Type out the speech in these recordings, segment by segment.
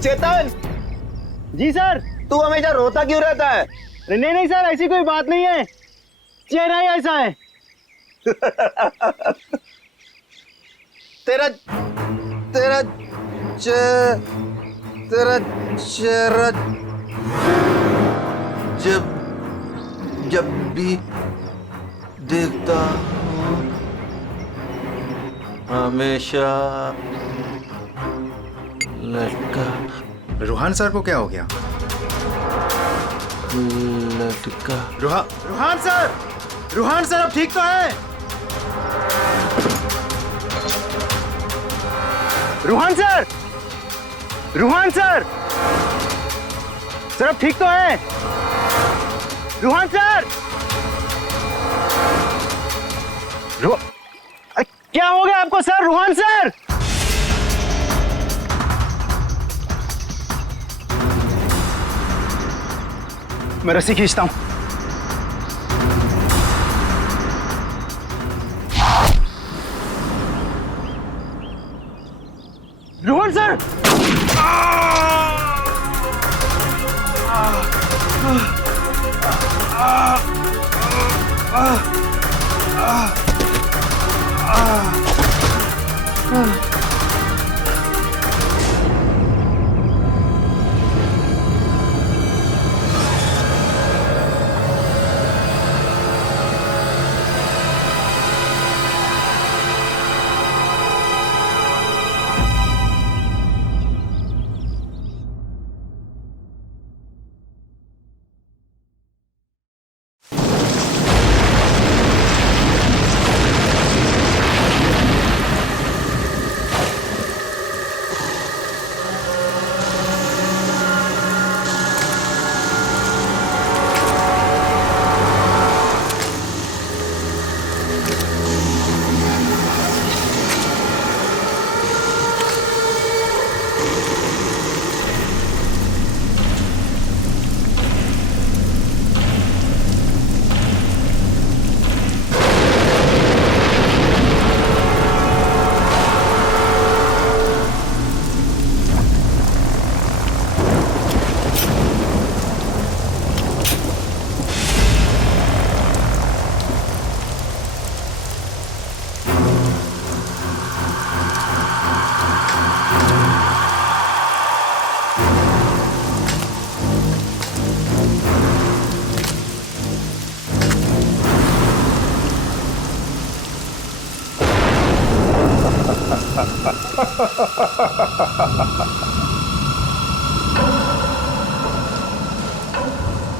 चेतन। जी sir. तू हमेशा रोता क्यों रहता है? नहीं नहीं सर, ऐसी कोई बात नहीं है, चेहरा ही ऐसा है। तेरा तेरा तेरा चेहरा जब जब भी देखता हूँ हमेशा लटका। रूहान सर को क्या हो गया? लटका। रूहान सर अब ठीक तो है? रूहान सर सर अब ठीक तो है? रूहान सर, क्या हो गया आपको सर? रूहान सर, मैं रस्सी खींचता हूं। रोहन सर,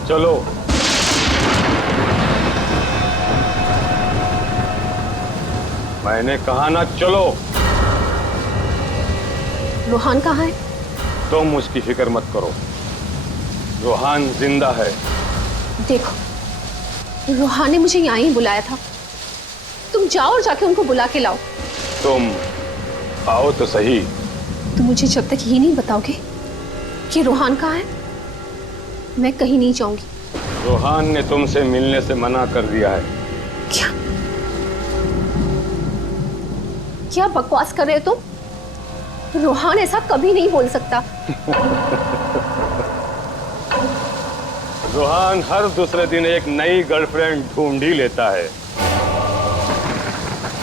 चलो। मैंने कहा ना चलो। रूहान कहाँ है? तुम उसकी फिक्र मत करो, रूहान जिंदा है। देखो, रूहान ने मुझे यहाँ ही बुलाया था, तुम जाओ और जाके उनको बुला के लाओ। तुम आओ तो सही। तुम मुझे जब तक ये नहीं बताओगे कि रूहान कहाँ है, मैं कहीं नहीं जाऊंगी। रूहान ने तुमसे मिलने से मना कर दिया है। क्या बकवास कर रहे हो तुम? रूहान ऐसा कभी नहीं बोल सकता। रूहान हर दूसरे दिन एक नई गर्लफ्रेंड ढूंढ ही लेता है।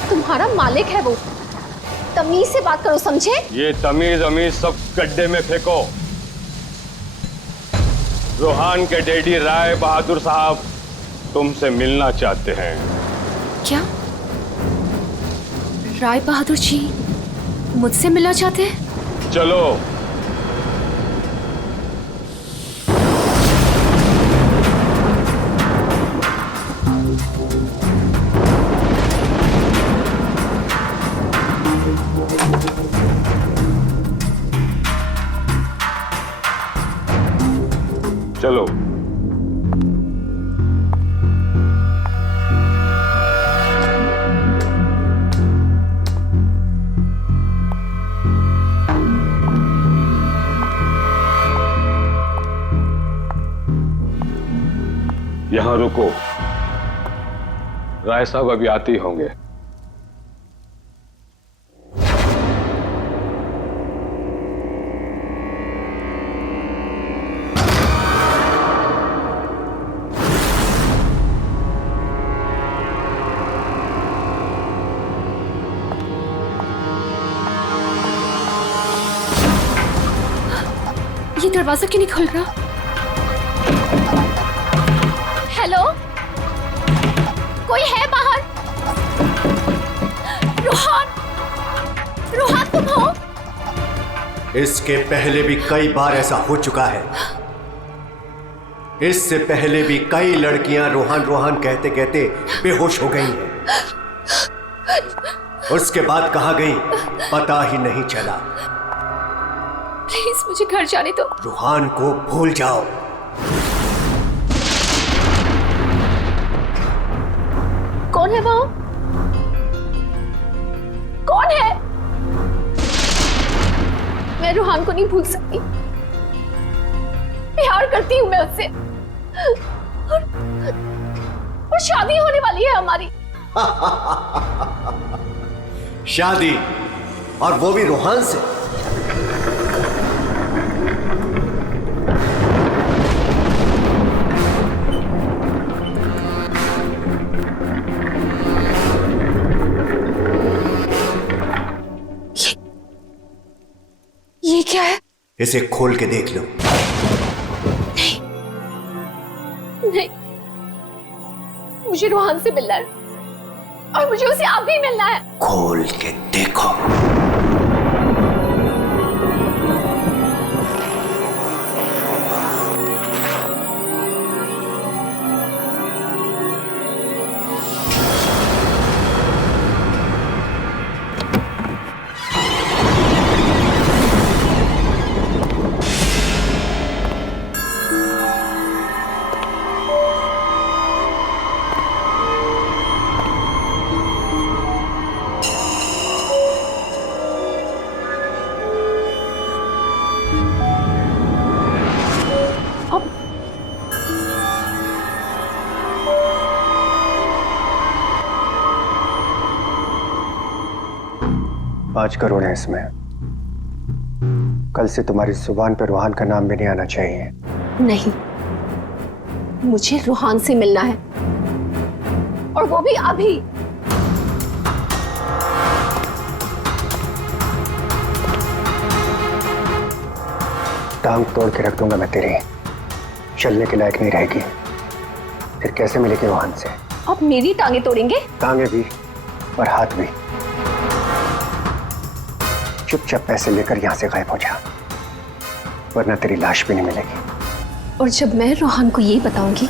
तुम्हारा मालिक है वो, तमीज से बात करो, समझे? ये तमीज अमीज सब गड्ढे में फेंको। रूहान के डैडी राय बहादुर साहब तुमसे मिलना चाहते हैं। क्या? राय बहादुर जी मुझसे मिलना चाहते हैं? चलो। चलो। यहां रुको, राय साहब अभी आते ही होंगे। दरवाजा क्यों नहीं खुल रहा? हेलो, कोई है बाहर? रोहन, रोहन तुम हो? इसके पहले भी कई बार ऐसा हो चुका है। इससे पहले भी कई लड़कियां रोहन रोहन कहते कहते बेहोश हो गई हैं। उसके बाद कहां गई पता ही नहीं चला। प्लीज मुझे घर जाने दो। रूहान को भूल जाओ। कौन है वो? कौन है? मैं रूहान को नहीं भूल सकती। प्यार करती हूं मैं उससे, और शादी होने वाली है हमारी। शादी, और वो भी रूहान से। ये क्या है? इसे खोल के देख लो। नहीं, मुझे रूहान से मिलना है, और मुझे उसे अब भी मिलना है। खोल के देखो। $5 करोड़ है इसमें। कल से तुम्हारी जुबान पर रूहान का नाम भी नहीं आना चाहिए। नहीं, मुझे रूहान से मिलना है, और वो भी अभी। टांग तोड़ के रख दूंगा मैं तेरी, चलने के लायक नहीं रहेगी। फिर कैसे मिलेगी रूहान से? आप मेरी टांगे तोड़ेंगे? टांगे भी और हाथ भी। चुपचाप पैसे लेकर यहां से गायब हो जा, वरना तेरी लाश भी नहीं मिलेगी। और जब मैं रूहान को ये बताऊंगी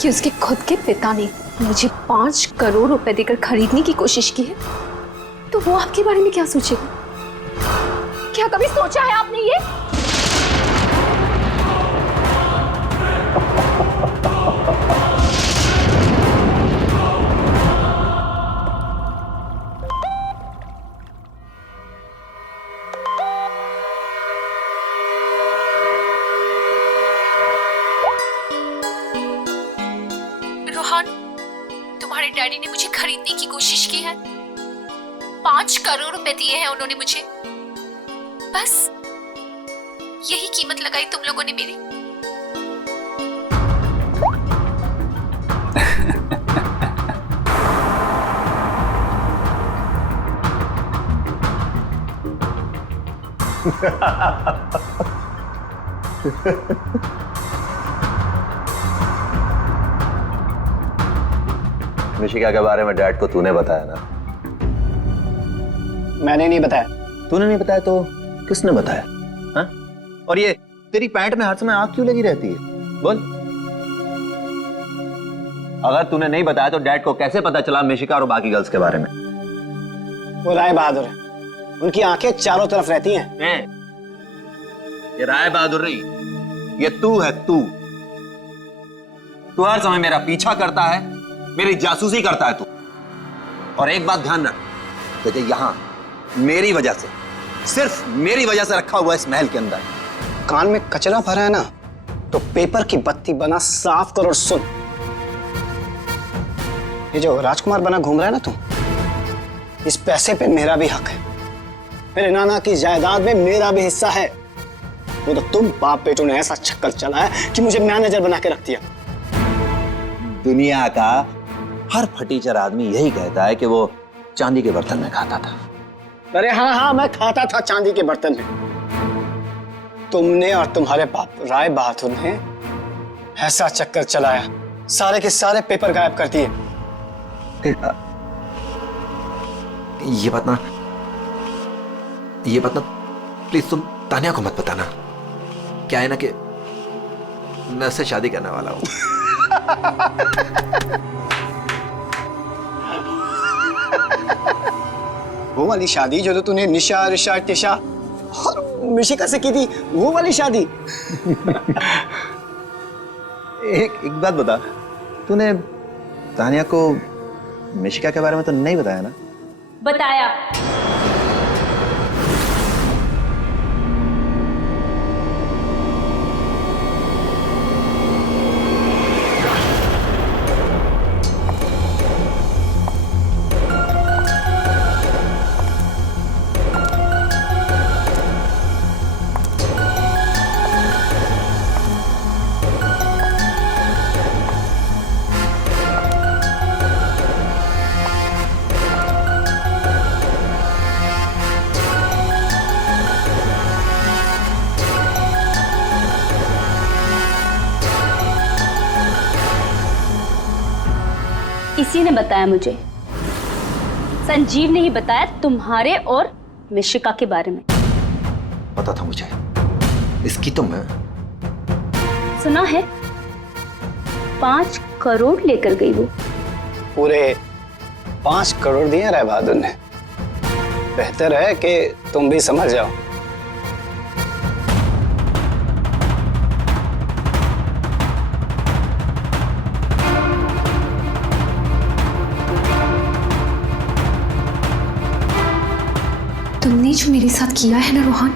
कि उसके खुद के पिता ने मुझे 5 करोड़ रुपए देकर खरीदने की कोशिश की है, तो वो आपके बारे में क्या सोचेगा? क्या कभी सोचा है आपने ये? रोहन, तुम्हारे डैडी ने मुझे खरीदने की कोशिश की है। 5 करोड़ रुपए दिए हैं उन्होंने मुझे। बस यही कीमत लगाई तुम लोगों ने मेरी। निशिका के बारे में डैड को तूने बताया ना? मैंने नहीं बताया। तूने नहीं बताया तो किसने बताया? हाँ? और ये तेरी पैंट में हर समय आग क्यों लगी रहती है? बोल। अगर तूने नहीं बताया तो डैड को कैसे पता चला निशिका और बाकी गर्ल्स के बारे में? वो राय बहादुर है, उनकी आंखें चारों तरफ रहती हैं। ये राय बहादुर नहीं, ये तू है। तू हर समय मेरा पीछा करता है, मेरी जासूसी करता है तू। और एक बात ध्यान रख, तुझे यहां मेरी वजह से, सिर्फ मेरी वजह से रखा हुआ इस महल के अंदर। कान में कचरा भरा है ना, तो पेपर की बत्ती बना साफ कर और सुन। ये जो राजकुमार बना घूम रहा है ना तू, इस पैसे पे मेरा भी हक है। मेरे नाना की जायदाद में मेरा भी हिस्सा है। वो तो तुम बाप बेटों ने ऐसा चक्कर चलाया कि मुझे मैनेजर बना के रख दिया। दुनिया का हर फटीचर आदमी यही कहता है कि वो चांदी के बर्तन में खाता था। अरे हाँ हाँ, मैं खाता था चांदी के बर्तन में। तुमने और तुम्हारे बाप राय बहादुर ने ऐसा चक्कर चलाया, सारे के सारे पेपर गायब कर दिए। ये बात ना प्लीज तुम तानिया को मत बताना। क्या है ना कि मैं उससे शादी करने वाला हूं। वो वाली शादी जो तो तूने निशा, ऋषा, टिशा और मिशिका से की थी, वो वाली शादी। एक बात बता, तूने तानिया को मिशिका के बारे में तो नहीं बताया ना? बताया। इसी ने बताया मुझे। संजीव ने ही बताया तुम्हारे और मिशिका के बारे में। पता था मुझे। इसकी तो मैं सुना है 5 करोड़ लेकर गई वो। पूरे 5 करोड़ दिए राय बहादुर ने। बेहतर है कि तुम भी समझ जाओ। तुमने जो मेरे साथ किया है ना रोहन,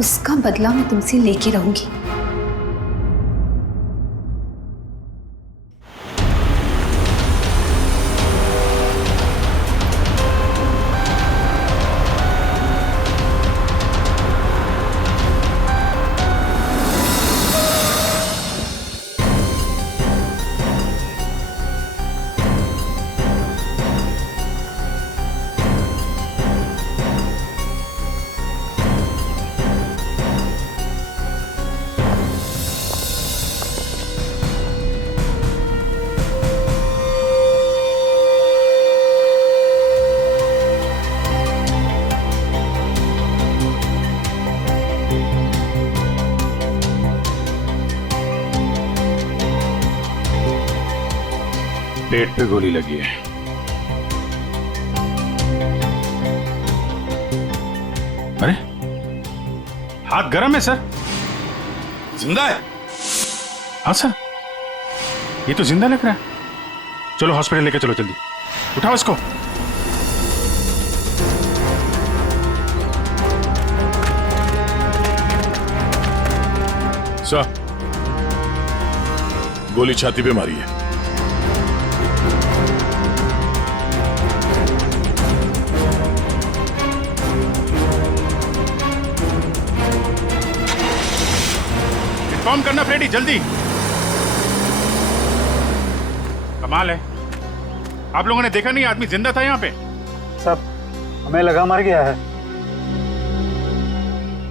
उसका बदला मैं तुमसे लेके रहूंगी। पेट पे गोली लगी है। अरे हाथ गर्म है सर। जिंदा है? हाँ सर, ये तो जिंदा लग रहा है। चलो हॉस्पिटल लेके चलो जल्दी। उठाओ इसको। सर, गोली छाती पे मारी है। इन्फॉर्म करना फ्रेडी, जल्दी। कमाल है, आप लोगों ने देखा नहीं आदमी जिंदा था यहाँ पे? सब हमें लगा मर गया है।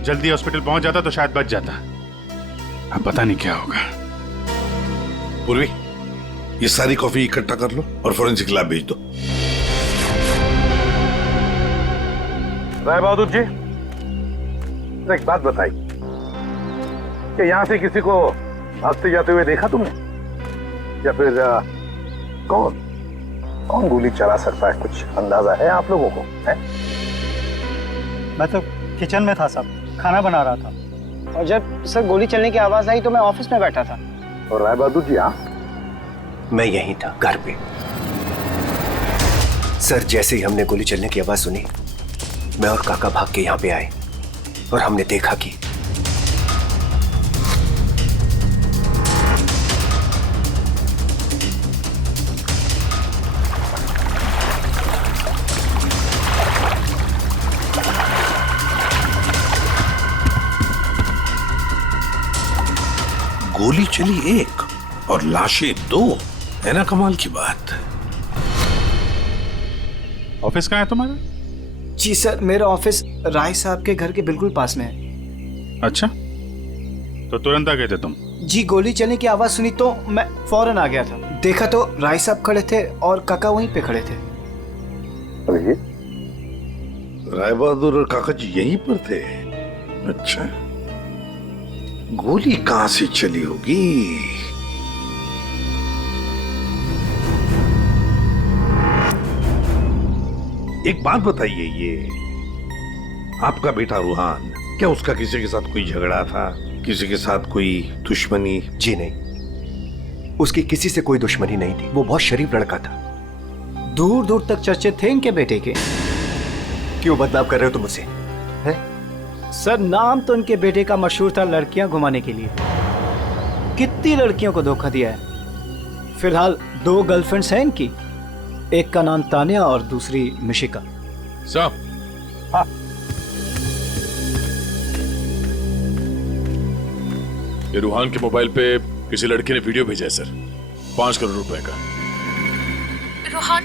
जल्दी हॉस्पिटल पहुंच जाता तो शायद बच जाता। अब पता नहीं क्या होगा। पूर्वी, ये सारी कॉफी इकट्ठा कर लो और फोरेंसिक लैब भेज दो। राय बहादुर जी, एक बात बताई कि यहां से किसी को भागते जाते हुए देखा तुमने, या फिर कौन गोली चला सकता है? कुछ अंदाजा है आप लोगों को? है? मैं तो किचन में था साहब, खाना बना रहा था। और जब सर गोली चलने की आवाज आई तो मैं ऑफिस में बैठा था। और राय बहादुर जी आप? मैं यहीं था, घर पे। सर, जैसे ही हमने गोली चलने की आवाज सुनी, मैं और काका भाग के यहाँ पे आए और हमने देखा कि गोली चली एक और लाशें 2, है ना कमाल की बात। ऑफिस कहाँ है तुम्हारा? जी सर, मेरा ऑफिस राय साहब के घर के बिल्कुल पास में है। अच्छा, तो तुरंत आ गए थे तुम? जी, गोली चलने की आवाज सुनी तो मैं फौरन आ गया था। देखा तो राय साहब खड़े थे और काका वहीं पे खड़े थे। राय बहादुर और काका जी यहीं पर थे? अच्छा, गोली कहां से चली होगी? एक बात बताइए, ये आपका बेटा रूहान, क्या उसका किसी के साथ कोई झगड़ा था, किसी के साथ कोई दुश्मनी? जी नहीं, उसकी किसी से कोई दुश्मनी नहीं थी। वो बहुत शरीफ लड़का था। दूर दूर तक चर्चे थे इनके बेटे के। क्यों बदनाम कर रहे हो तुम मुझसे? सर, नाम तो इनके बेटे का मशहूर था लड़कियां घुमाने के लिए। कितनी लड़कियों को धोखा दिया है। फिलहाल 2 गर्लफ्रेंड्स हैं इनकी, एक का नाम तानिया और दूसरी मिशिका। साहब, ये रूहान के मोबाइल पे किसी लड़के ने वीडियो भेजा है सर, 5 करोड़ रुपए का। रोहन,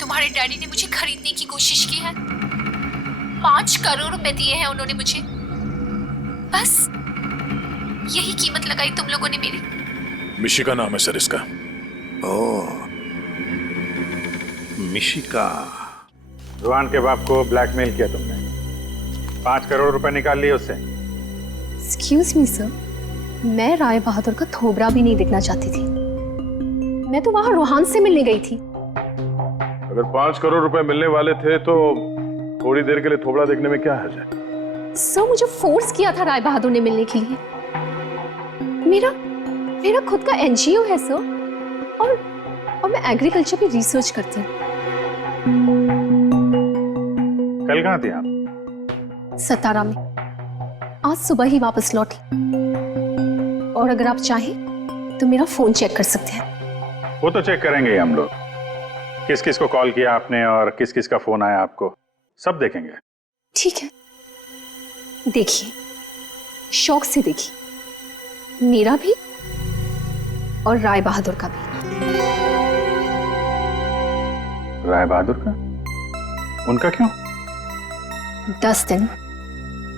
तुम्हारे डैडी ने मुझे खरीदने की कोशिश की है। 5 करोड़ रुपए दिए हैं उन्होंने मुझे। बस यही कीमत लगाई तुम लोगों ने मेरी। मिशिका नाम है सर इसका। ओह, मिशिका। रूहान के बाप को ब्लैकमेल किया तुमने, 5 करोड़ रुपए निकाल लिए उससे। एक्सक्यूज मी सर, मैं राय बहादुर का थोबरा भी नहीं देखना चाहती थी। मैं तो वहां रोहान से मिलने गई थी। अगर 5 करोड़ रुपए मिलने वाले थे तो थोड़ी देर के लिए थोबड़ा देखने में क्या हर्ज है? सर, मुझे फोर्स किया था राय बहादुर ने मिलने के लिए। मेरा खुद का एनजीओ है सर, और मैं एग्रीकल्चर पे रिसर्च करती हूँ। कल कहाँ थे आप? सतारा में। आज सुबह ही वापस लौटी। और अगर आप चाहें तो मेरा फोन चेक कर सकते हैं। वो तो चेक करेंगे ही हम लोग, किस किस को कॉल किया आपने और किस किस का फोन आया आपको, सब देखेंगे। ठीक है, देखिए, शौक से देखिए, मेरा भी और राय बहादुर का भी। राय बहादुर का? उनका क्यों? 10 दिन,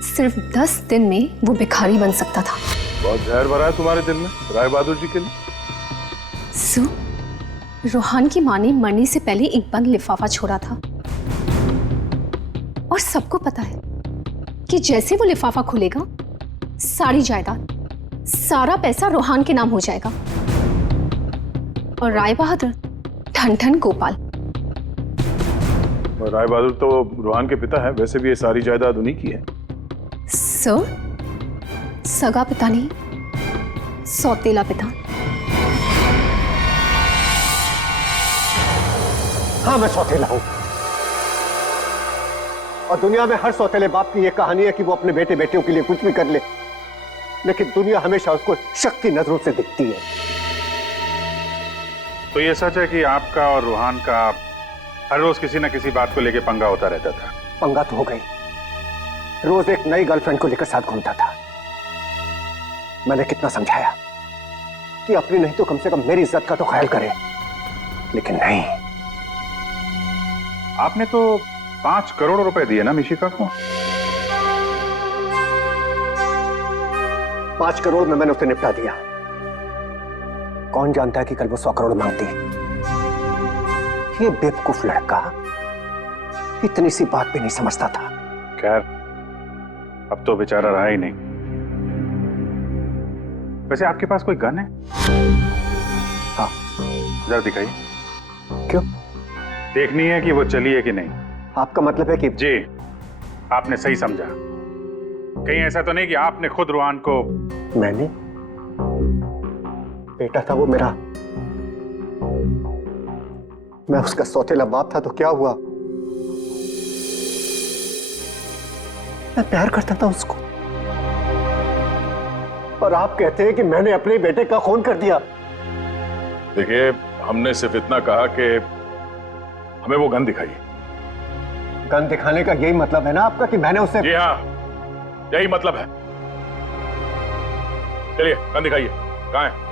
सिर्फ 10 दिन में वो भिखारी बन सकता था। बहुत जहर भरा है तुम्हारे दिल में राय बहादुर जी के लिए। सो, रोहान की मां ने मरने से पहले एक बंद लिफाफा छोड़ा था, और सबको पता है कि जैसे वो लिफाफा खुलेगा, सारी जायदाद, सारा पैसा रोहान के नाम हो जाएगा। और राय बहादुर ठन ठन गोपाल। राय बहादुर तो रूहान के पिता है, वैसे भी ये सारी जायदाद उन्हीं की है। सर, सगा पिता नहीं, सौतेला पिता। हाँ, मैं सौतेला हूं, और दुनिया में हर सौतेले बाप की यह कहानी है कि वो अपने बेटे बेटियों के लिए कुछ भी कर ले, लेकिन दुनिया हमेशा उसको शक की नजरों से देखती है। तो ये सच है कि आपका और रूहान का हर रोज किसी न किसी बात को लेकर पंगा होता रहता था? पंगा तो हो गई, रोज एक नई गर्लफ्रेंड को लेकर साथ घूमता था। मैंने कितना समझाया कि अपनी नहीं तो कम से कम मेरी इज्जत का तो ख्याल करे, लेकिन नहीं। आपने तो 5 करोड़ रुपए दिए ना मिशिका को? 5 करोड़ में मैंने उसे निपटा दिया। कौन जानता है कि कल वो 100 करोड़ मांगती। ये बेवकूफ लड़का इतनी सी बात भी नहीं समझता था। खैर, अब तो बेचारा रहा ही नहीं। वैसे आपके पास कोई गन है? हाँ। जरा दिखाइए। क्यों? देखनी है कि वो चली है कि नहीं। आपका मतलब है कि? जी, आपने सही समझा। कहीं ऐसा तो नहीं कि आपने खुद रूहान को? मैंने? बेटा था वो मेरा, मैं उसका सौतेला बाप था, तो क्या हुआ? मैं प्यार करता था उसको, और आप कहते हैं कि मैंने अपने बेटे का खून कर दिया। देखिए, हमने सिर्फ इतना कहा कि हमें वो गन दिखाइए। गन दिखाने का यही मतलब है ना आपका कि मैंने उसे? जी हाँ, यही मतलब है। चलिए, गन दिखाइए। कहाँ है?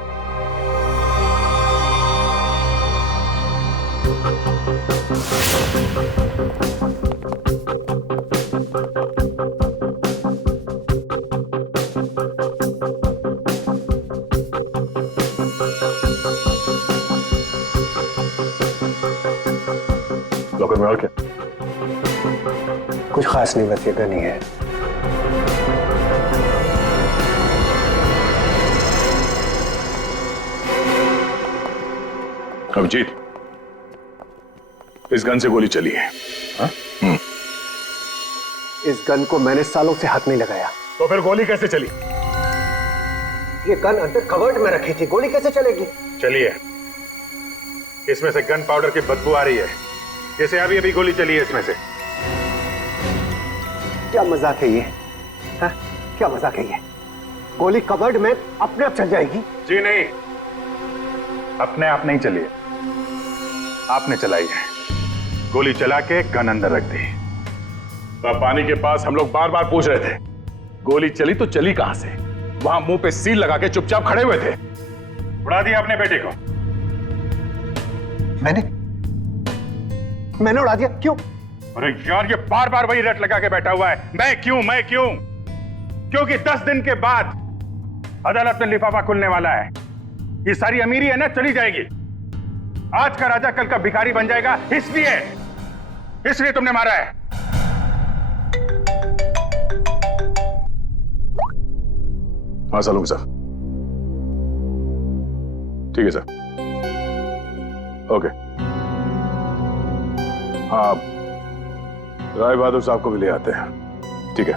लॉकर में और क्या? कुछ खास नहीं, बस ये गन ही है। अभिजीत, इस गन से गोली चली है। हाँ? इस गन को मैंने सालों से हाथ नहीं लगाया। तो फिर गोली कैसे चली? ये गन अंदर कवर्ड में रखी थी, गोली कैसे चलेगी? चलिए, इसमें से गन पाउडर की बदबू आ रही है, जैसे अभी अभी गोली चली है इसमें से। क्या मजाक है ये? हाँ? क्या मजाक है ये? गोली कवर्ड में अपने आप चल जाएगी? जी नहीं, अपने आप नहीं चली है, आपने चलाई है। गोली चला के गन अंदर रख दी। पानी के पास हम लोग बार बार पूछ रहे थे, गोली चली तो चली कहां से? वहां मुंह पे सील लगा के चुपचाप खड़े हुए थे। उड़ा दिया अपने बेटे को। मैंने उड़ा दिया? क्यों? अरे यार, ये बार बार वही रट लगा के बैठा हुआ है, मैं क्यों? क्योंकि 10 दिन के बाद अदालत में लिफाफा खुलने वाला है। ये सारी अमीरी है ना, चली जाएगी। आज का राजा कल का भिखारी बन जाएगा, इसलिए तुमने मारा है। हाँ सलूंगा सर। ठीक है सर, ओके। हाँ, राय बहादुर साहब को भी ले आते हैं। ठीक है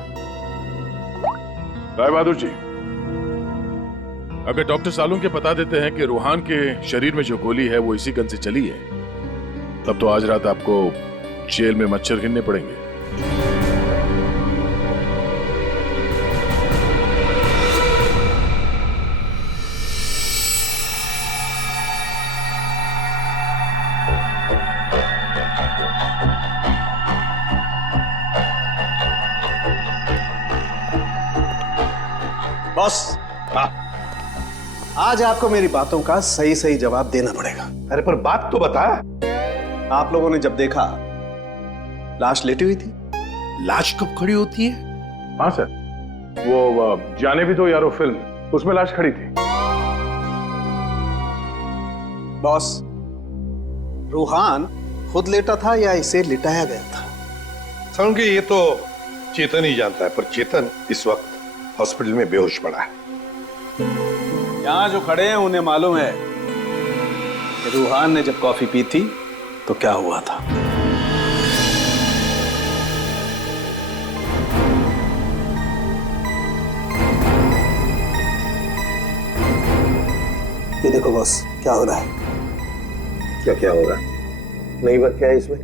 राय बहादुर जी, अगर डॉक्टर सालून के बता देते हैं कि रूहान के शरीर में जो गोली है वो इसी गन से चली है, तब तो आज रात आपको जेल में मच्छर गिनने पड़ेंगे। बॉस, आज आपको मेरी बातों का सही सही जवाब देना पड़ेगा। अरे पर बात तो बता। आप लोगों ने जब देखा लाश लेटी हुई थी। लाश कब खड़ी होती है? हाँ सर, वो जाने भी दो यारो फिल्म, उसमें लाश खड़ी थी। बॉस, रूहान खुद लेटा था या इसे लिटाया गया था? समझ ये तो चेतन ही जानता है, पर चेतन इस वक्त हॉस्पिटल में बेहोश पड़ा है। यहां जो खड़े हैं उन्हें मालूम है कि रूहान ने जब कॉफी पी थी तो क्या हुआ था। ये देखो बॉस, क्या हो रहा है। क्या हो रहा है? नई बात क्या है इसमें?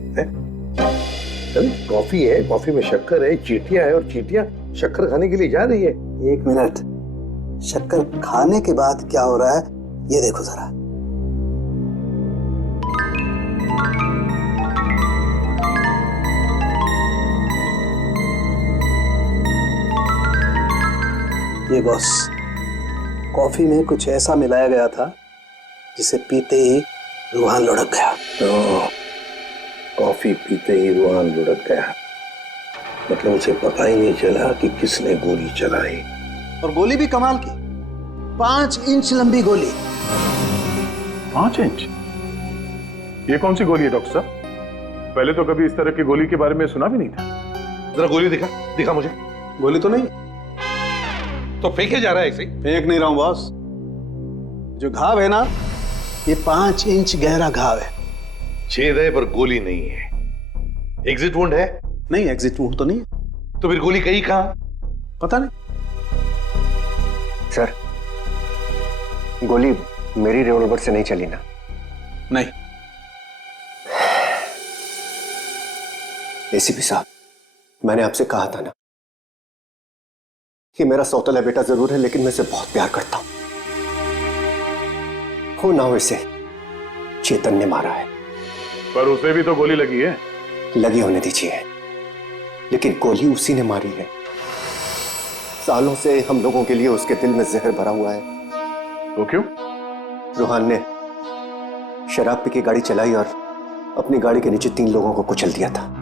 अरे कॉफी है, कॉफी में शक्कर है, चींटियां है, और चींटियां शक्कर खाने के लिए जा रही है। एक मिनट, शक्कर खाने के बाद क्या हो रहा है ये देखो जरा। ये बॉस, कॉफी में कुछ ऐसा मिलाया गया था जिसे पीते ही रूहान लुढ़क गया। तो कॉफी पीते ही रूहान लुढ़क गया, मतलब उसे पता ही नहीं चला कि किसने गोली चलाई। और गोली भी कमाल की, 5 इंच लंबी गोली। 5 इंच? ये कौन सी गोली है डॉक्टर साहब? पहले तो कभी इस तरह की गोली के बारे में सुना भी नहीं था। जरा गोली दिखा मुझे। गोली तो नहीं। तो फेंके जा रहा है ऐसे? फेंक नहीं रहा हूं बॉस, जो घाव है ना, ये 5 इंच गहरा घाव है। छेद है पर गोली नहीं है। एग्जिट वुंड है? नहीं, एग्जिट वुंड तो नहीं है। तो फिर गोली कहीं कहां? पता नहीं। सर, गोली मेरी रिवॉल्वर से नहीं चली ना? नहीं। एसीपी साहब, मैंने आपसे कहा था ना कि मेरा सौतेला बेटा जरूर है, लेकिन मैं इसे बहुत प्यार करता हूं। हो ना हो, इसे चेतन ने मारा है। पर उसे भी तो गोली लगी है। लगी होने दीजिए, लेकिन गोली उसी ने मारी है। सालों से हम लोगों के लिए उसके दिल में जहर भरा हुआ है। तो क्यों? रूहान ने शराब पी के गाड़ी चलाई और अपनी गाड़ी के नीचे 3 लोगों को कुचल दिया था।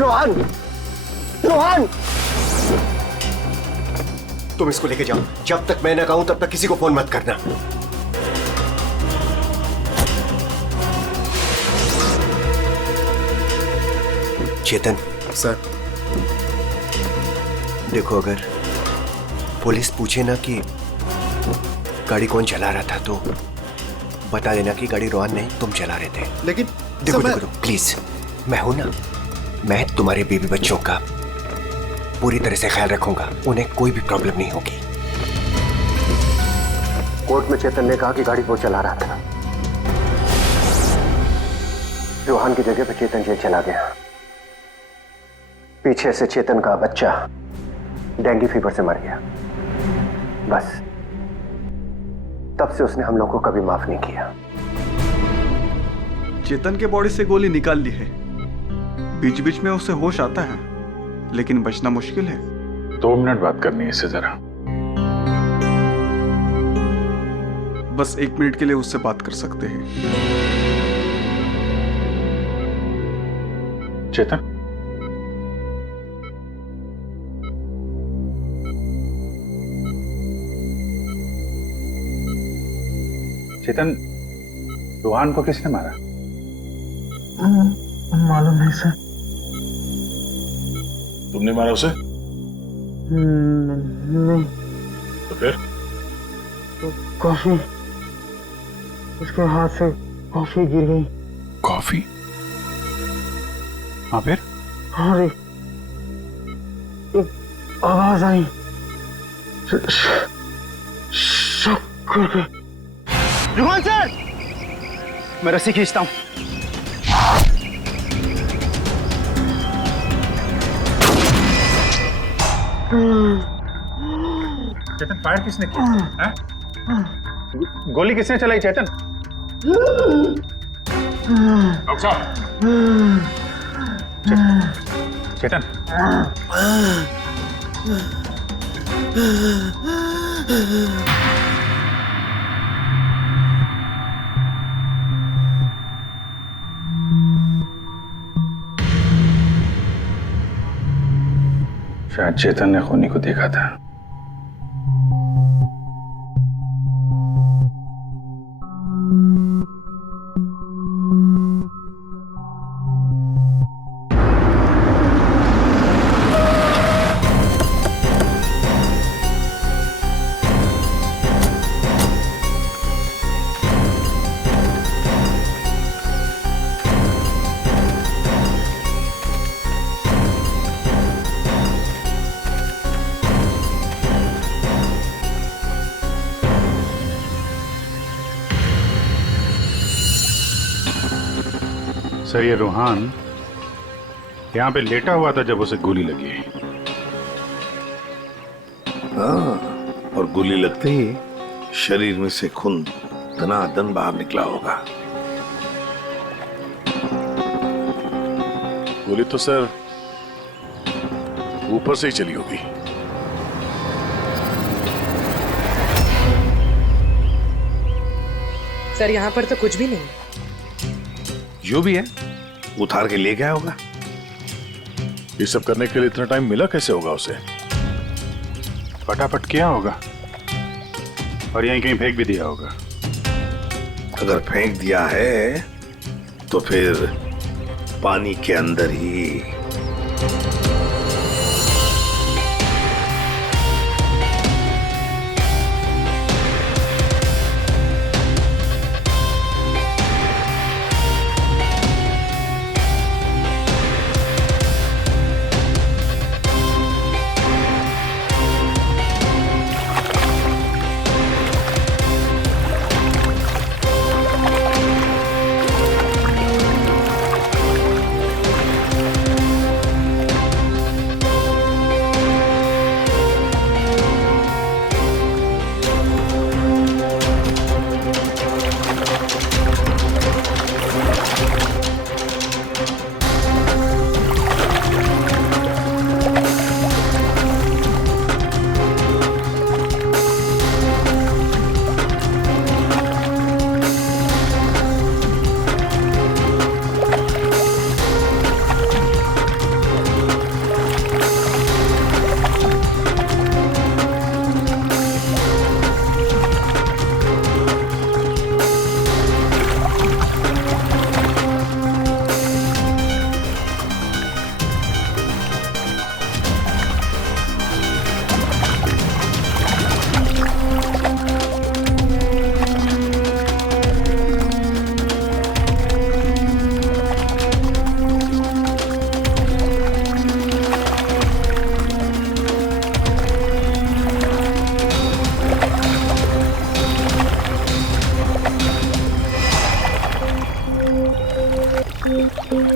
रोहन, रोहन, तुम इसको लेके जाओ। जब तक मैं ना कहूं तब तक किसी को फोन मत करना। चेतन सर, देखो, अगर पुलिस पूछे ना कि गाड़ी कौन चला रहा था तो बता देना कि गाड़ी रोहन नहीं, तुम चला रहे थे। लेकिन देखो देखो प्लीज, मैं हूं ना, मैं तुम्हारे बेबी बच्चों का पूरी तरह से ख्याल रखूंगा, उन्हें कोई भी प्रॉब्लम नहीं होगी। कोर्ट में चेतन ने कहा कि गाड़ी वो चला रहा था। रोहन की जगह पे चेतन जेल चला गया। पीछे से चेतन का बच्चा डेंगू फीवर से मर गया। बस तब से उसने हम लोगों को कभी माफ नहीं किया। चेतन के बॉडी से गोली निकाल ली है, बीच बीच में उसे होश आता है, लेकिन बचना मुश्किल है। 2 मिनट बात करनी है इससे जरा। बस 1 मिनट के लिए उससे बात कर सकते हैं। चेतन, चेतन, रोहन को किसने मारा? मालूम नहीं सर। तुमने मारा उसे? नहीं। तो फिर? तो कॉफी, उसके हाथ से कॉफी गिर गई। कॉफी? हाँ फिर? और एक आवाज आई, शक करके। रुहान सर, मैं रस्सी खींचता हूं। चेतन, फायर किसने किया है? गोली किसने चलाई चेतन? डॉक्टर साहब, चेतन, शायद चेतन ने खूनी को देखा था। सर, ये रोहन यहाँ पे लेटा हुआ था जब उसे गोली लगी। हाँ, और गोली लगते ही शरीर में से खून दनादन बाहर निकला होगा। गोली तो सर ऊपर से ही चली होगी। सर, यहाँ पर तो कुछ भी नहीं। जो भी है उतार के ले गया होगा। ये सब करने के लिए इतना टाइम मिला कैसे होगा उसे? फटाफट किया होगा और यहीं कहीं फेंक भी दिया होगा। अगर फेंक दिया है तो फिर पानी के अंदर ही।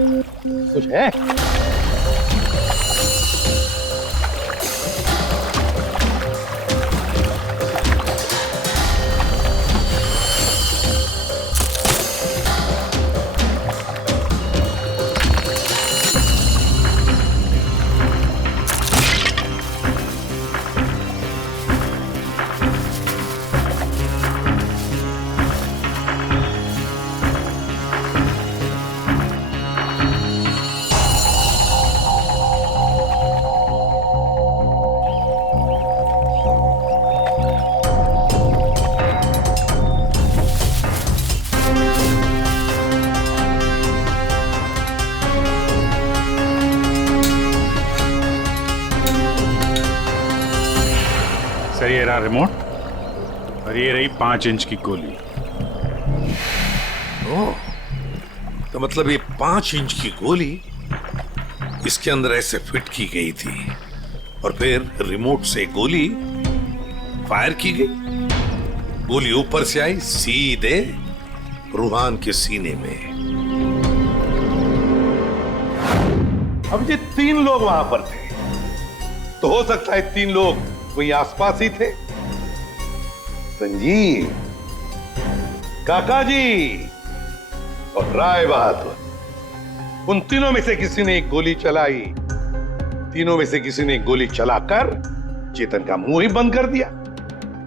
कुछ है? सर ये रहा रिमोट और ये रही 5 इंच की गोली। ओह, तो मतलब ये 5 इंच की गोली इसके अंदर ऐसे फिट की गई थी और फिर रिमोट से गोली फायर की गई। गोली ऊपर से आई सीधे रूहान के सीने में। अब ये 3 लोग वहां पर थे, तो हो सकता है 3 लोग वही आसपास ही थे। संजीव, काका जी और राय बहादुर, उन तीनों में से किसी ने एक गोली चलाई। तीनों में से किसी ने एक गोली चलाकर चेतन का मुंह ही बंद कर दिया,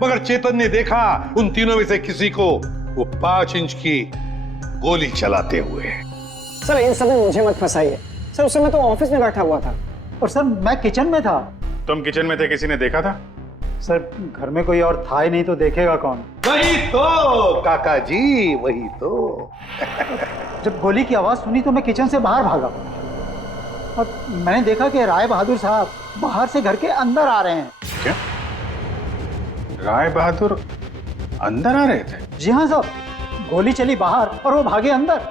मगर चेतन ने देखा उन तीनों में से किसी को वो 5 इंच की गोली चलाते हुए। सर इन सब में मुझे मत फंसाइए सर, उस समय तो ऑफिस में बैठा हुआ था। और सर मैं किचन में था। तुम किचन में थे, किसी ने देखा था? सर घर में कोई और था ही नहीं तो देखेगा कौन? वही तो काका जी, वही तो। जब गोली की आवाज सुनी तो मैं किचन से बाहर भागा और मैंने देखा कि राय बहादुर साहब बाहर से घर के अंदर आ रहे हैं। क्या? राय बहादुर अंदर आ रहे थे? जी हाँ साहब, गोली चली बाहर और वो भागे अंदर।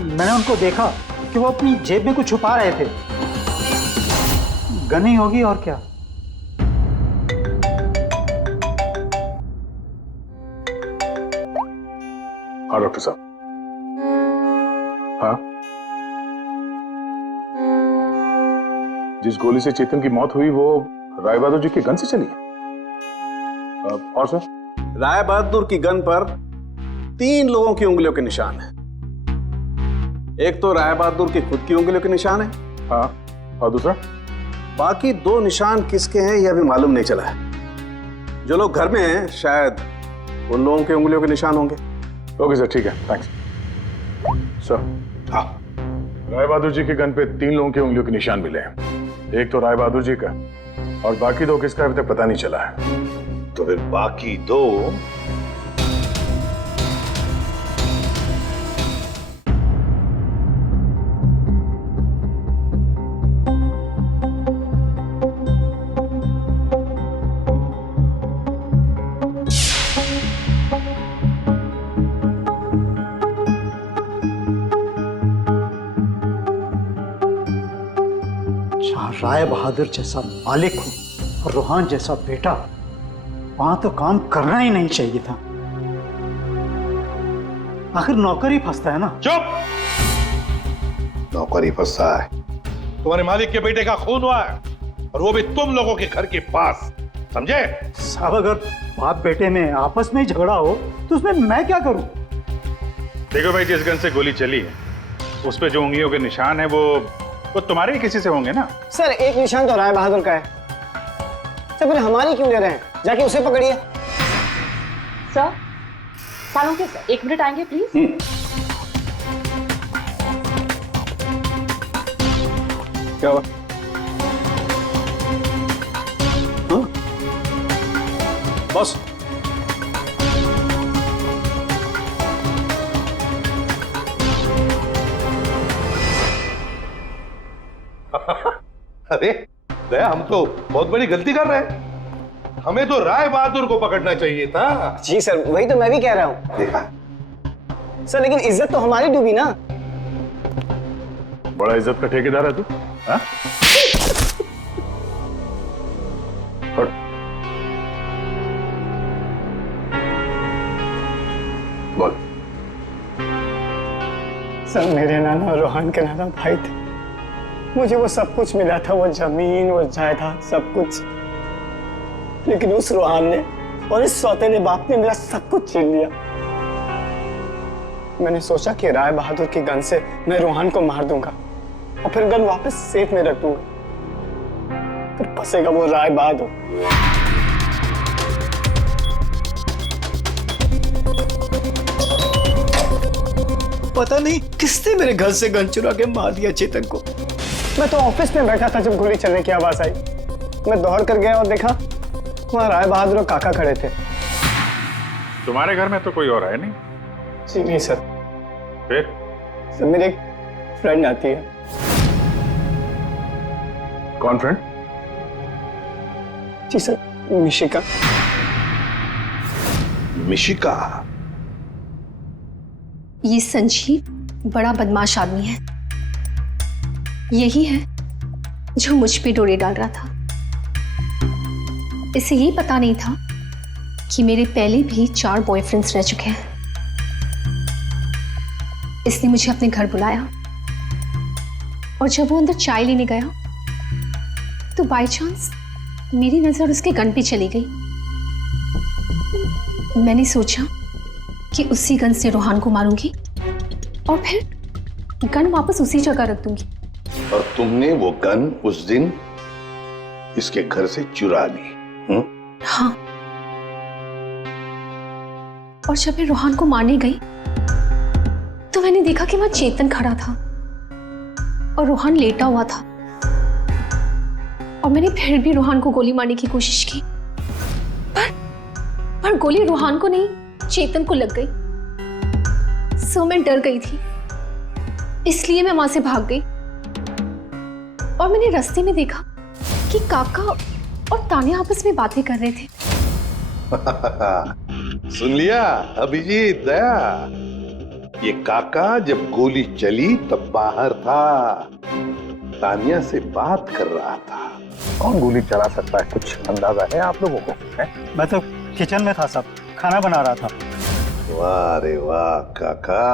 मैंने उनको देखा कि वो अपनी जेब में कुछ छुपा रहे थे। गन ही होगी और क्या। हाँ डॉक्टर साहब। हाँ, जिस गोली से चेतन की मौत हुई वो राय बहादुर जी की गन से चली है। और सर? राय बहादुर की गन पर 3 लोगों की उंगलियों के निशान है। एक तो राय बहादुर की खुद की उंगलियों के निशान है। हाँ, और दूसरा? बाकी 2 निशान किसके हैं यह अभी मालूम नहीं चला है। जो लोग घर में हैं शायद उन लोगों के उंगलियों के निशान होंगे। ओके सर, ठीक है, थैंक्स सर। हाँ, राय बहादुर जी के गन पे 3 लोगों की उंगलियों के निशान मिले हैं। एक तो राय बहादुर जी का और बाकी 2 किसका अभी तक पता नहीं चला है। तो फिर बाकी 2 राय बहादुर जैसा मालिक हो और रूहान जैसा बेटा, वहां तो काम करना ही नहीं चाहिए था। आखिर नौकर ही फंसता है ना। चुप! नौकर ही फंसता है। तुम्हारे मालिक के बेटे का खून हुआ है और वो भी तुम लोगों के घर के पास, समझे? साहब अगर बाप बेटे में आपस में ही झगड़ा हो तो उसमें मैं क्या करूं? देखो भाई, जिस गन से गोली चली है उस पे जो उंगलियों के निशान है वो तुम्हारे ही किसी से होंगे ना। सर एक निशान तो राय बहादुर का है। सर फिर हमारी क्यों ले रहे हैं? जाके उसे पकड़िए। सर सालों के सर 1 मिनट आएंगे प्लीज। क्या हुआ? बॉस अरे दया, हम तो बहुत बड़ी गलती कर रहे हैं। हमें तो राय बहादुर को पकड़ना चाहिए था। जी सर, वही तो मैं भी कह रहा हूँ। देखा सर लेकिन इज्जत तो हमारी डूबी ना। बड़ा इज्जत का ठेकेदार है तू। हाँ? बोल। सब मेरे नाना और रोहान के नाना भाई थे। मुझे वो सब कुछ मिला था, वो जमीन, वो जायदाद, सब कुछ। लेकिन उस रोहान ने और इस सौतेले बाप ने मेरा सब कुछ छीन लिया। मैंने सोचा कि राय बहादुर की गन से मैं रोहान को मार दूंगा और फिर गन वापस सेफ में रख दूंगा, फिर फंसेगा वो राय बहादुर। पता नहीं किसने मेरे घर से गन चुरा के मार दिया चेतन को। मैं तो ऑफिस में बैठा था जब गोली चलने की आवाज आई। मैं दौड़ कर गया और देखा वहां राय बहादुर और काका खड़े थे। तुम्हारे घर में तो कोई और है नहीं? जी नहीं सर। फिर? सर मेरी एक फ्रेंड आती है। कौन फ्रेंड? जी सर, मिशिका। मिशिका? ये संजीव बड़ा बदमाश आदमी है। यही है जो मुझ पे डोरे डाल रहा था। इसे ये पता नहीं था कि मेरे पहले भी 4 बॉयफ्रेंड्स रह चुके हैं। इसने मुझे अपने घर बुलाया और जब वो अंदर चाय लेने गया तो बाय चांस मेरी नजर उसके गन पे चली गई। मैंने सोचा कि उसी गन से रोहान को मारूंगी और फिर गन वापस उसी जगह रख दूंगी। और तुमने वो गन उस दिन इसके घर से चुरा ली? हाँ। और जब मैं रोहान को मारने गई तो मैंने देखा कि वहां चेतन खड़ा था और रोहान लेटा हुआ था। और मैंने फिर भी रोहान को गोली मारने की कोशिश की, पर गोली रोहान को नहीं चेतन को लग गई। सो मैं डर गई थी, इसलिए मैं वहां से भाग गई। और मैंने रास्ते में देखा कि काका और तान्या आपस में बातें कर रहे थे। सुन लिया अभिजीत, दया? ये काका जब गोली चली तब बाहर था, तान्या से बात कर रहा था। कौन गोली चला सकता है, कुछ अंदाजा है आप लोगों को? है? मैं तो किचन में था साहब, खाना बना रहा था। वाह रे वाह काका।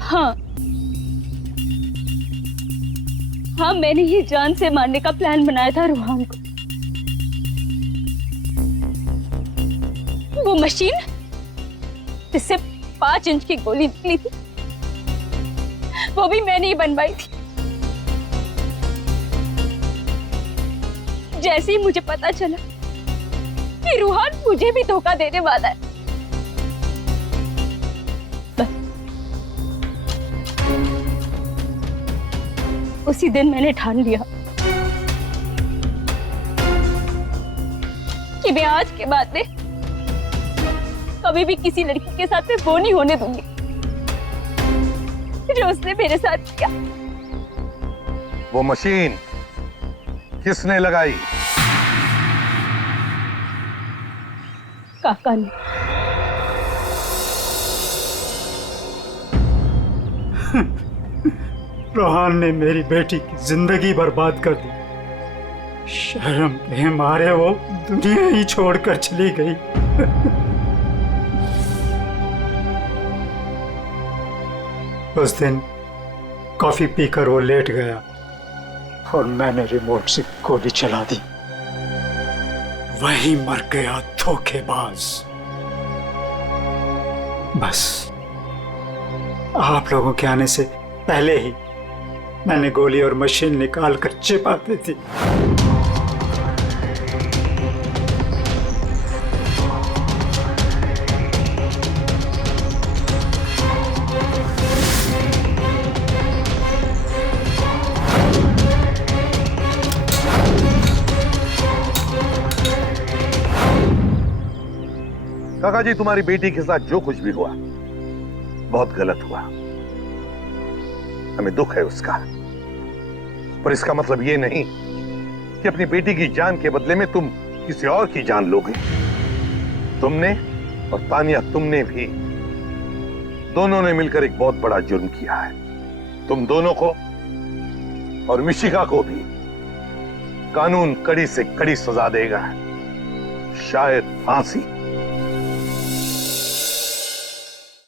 हाँ हाँ, मैंने ही जान से मारने का प्लान बनाया था रोहान को। वो मशीन जिससे 5 इंच की गोली निकली थी, वो भी मैंने ही बनवाई थी। जैसे ही मुझे पता चला कि रोहान मुझे भी धोखा देने वाला है, उसी दिन मैंने ठान लिया कि मैं आज के बाद में कभी भी किसी लड़की के साथ में वो नहीं होने दूंगी जो उसने मेरे साथ किया। वो मशीन किसने लगाई? काका ने। रोहान ने मेरी बेटी की जिंदगी बर्बाद कर दी। शर्म के मारे वो दुनिया ही छोड़कर चली गई। उस दिन कॉफी पीकर वो लेट गया और मैंने रिमोट से गोली चला दी। वही मर गया धोखेबाज। बस आप लोगों के आने से पहले ही मैंने गोली और मशीन निकाल कर छिपा दी थी। काका जी, तुम्हारी बेटी के साथ जो कुछ भी हुआ बहुत गलत हुआ। हमें दुख है उसका, पर इसका मतलब ये नहीं कि अपनी बेटी की जान के बदले में तुम किसी और की जान लोगे। तुमने और तानिया, तुमने भी, दोनों ने मिलकर एक बहुत बड़ा जुर्म किया है। तुम दोनों को और मिशिका को भी कानून कड़ी से कड़ी सजा देगा, शायद फांसी।